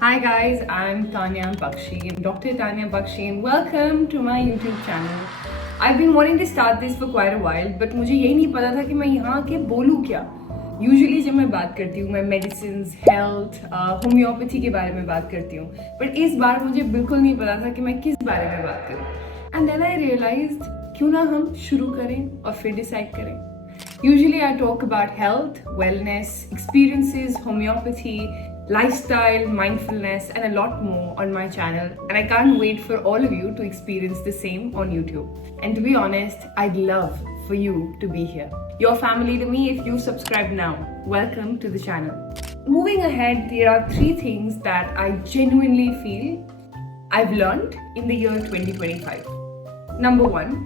Hi guys, I'm Tanya Bakshi, Dr. Tanya Bakshi, and welcome to my YouTube channel. I've been wanting to start this for quite a while, but मुझे यही नहीं पता था कि मैं यहाँ आके बोलूँ क्या. यूजुअली जब मैं बात करती हूँ मैं मेडिसिन, हेल्थ, होम्योपैथी के बारे में बात करती हूँ, बट इस बार मुझे बिल्कुल नहीं पता था कि मैं किस बारे में बात करूँ. एंड देन आई रियलाइज्ड क्यों ना हम शुरू करें और फिर डिसाइड करें. Usually I talk about health, wellness, experiences, homeopathy, lifestyle, mindfulness, and a lot more on my channel. And I can't wait for all of you to experience the same on YouTube. And to be honest, I'd love for you to be here. You're family to me if you subscribe now. Welcome to the channel. Moving ahead, there are 3 things that I genuinely feel I've learned in the year 2025. Number 1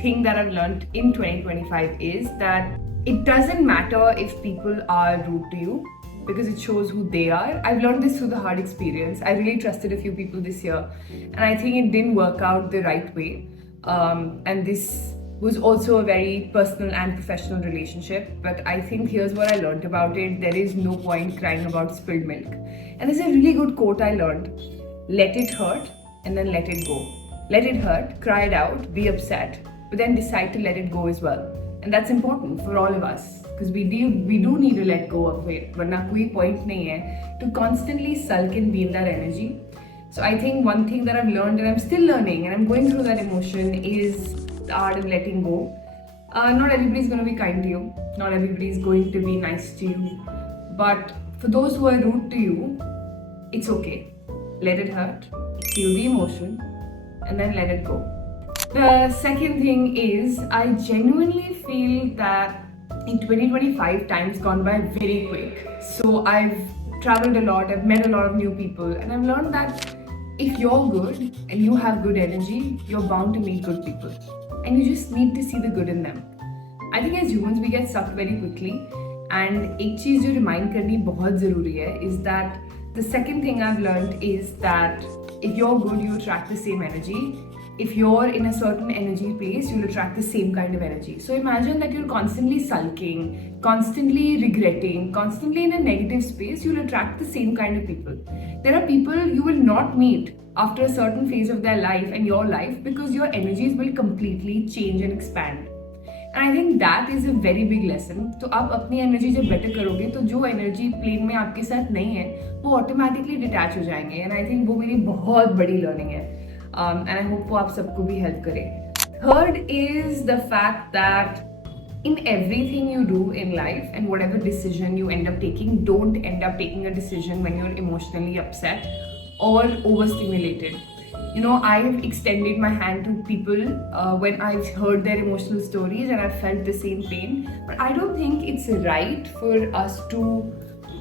thing that I've learned in 2025 is that it doesn't matter if people are rude to you because it shows who they are. I've learned this through the hard experience. I really trusted a few people this year and I think it didn't work out the right way. And this was also a very personal and professional relationship. But I think here's what I learned about it. There is no point crying about spilled milk. And there's a really good quote I learned. Let it hurt and then let it go. Let it hurt, cry it out, be upset, but then decide to let it go as well. And that's important for all of us because we do need to let go of it. Varna koi point nahi hai to constantly sulk and be in that energy. So I think one thing that I've learned and I'm still learning and I'm going through that emotion is the art of letting go. Not everybody's going to be kind to you. Not everybody's going to be nice to you. But for those who are rude to you, it's okay. Let it hurt, feel the emotion, and then let it go. The second thing is I genuinely feel that in 2025 time's gone by very quick. So I've traveled a lot, I've met a lot of new people, and I've learned that if you're good and you have good energy, you're bound to meet good people. And you just need to see the good in them. I think as humans we get sucked very quickly, and एक चीज़ जो remind करनी बहुत ज़रूरी है is that the second thing I've learned is that if you're good, you attract the same energy. If you're in a certain energy place, you'll attract the same kind of energy. So imagine that you're constantly sulking, constantly regretting, constantly in a negative space, you'll attract the same kind of people. There are people you will not meet after a certain phase of their life and your life because your energies will completely change and expand. And I think that is a very big lesson. तो आप अपनी energy जब better करोगे तो जो energy plane में आपके साथ नहीं है वो ऑटोमेटिकली डिटैच हो जाएंगे. एंड आई थिंक वो मेरी बहुत बड़ी लर्निंग है. And I hope वो आप सबको भी हेल्प करे. Third is the fact that in everything you do in life and whatever decision you end up taking, don't end up taking a decision when you're emotionally upset or overstimulated. You know, I've extended my hand to people when I've heard their emotional stories and I've felt the same pain. But I don't think it's right for us to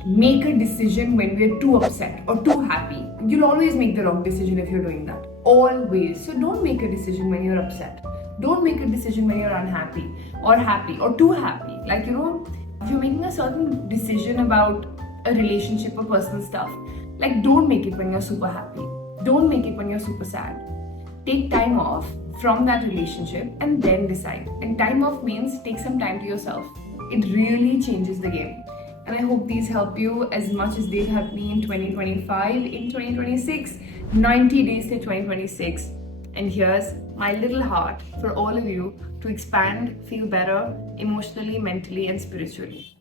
make a decision when we're too upset or too happy. You'll always make the wrong decision if you're doing that. Always. So don't make a decision when you're upset. Don't make a decision when you're unhappy or happy or too happy. Like, you know, if you're making a certain decision about a relationship or personal stuff, like don't make it when you're super happy. Don't make it when you're super sad. Take time off from that relationship and then decide. And time off means take some time to yourself. It really changes the game. And I hope these help you as much as they've helped me in 2025, in 2026, 90 days to 2026. And here's my little heart for all of you to expand, feel better emotionally, mentally, and spiritually.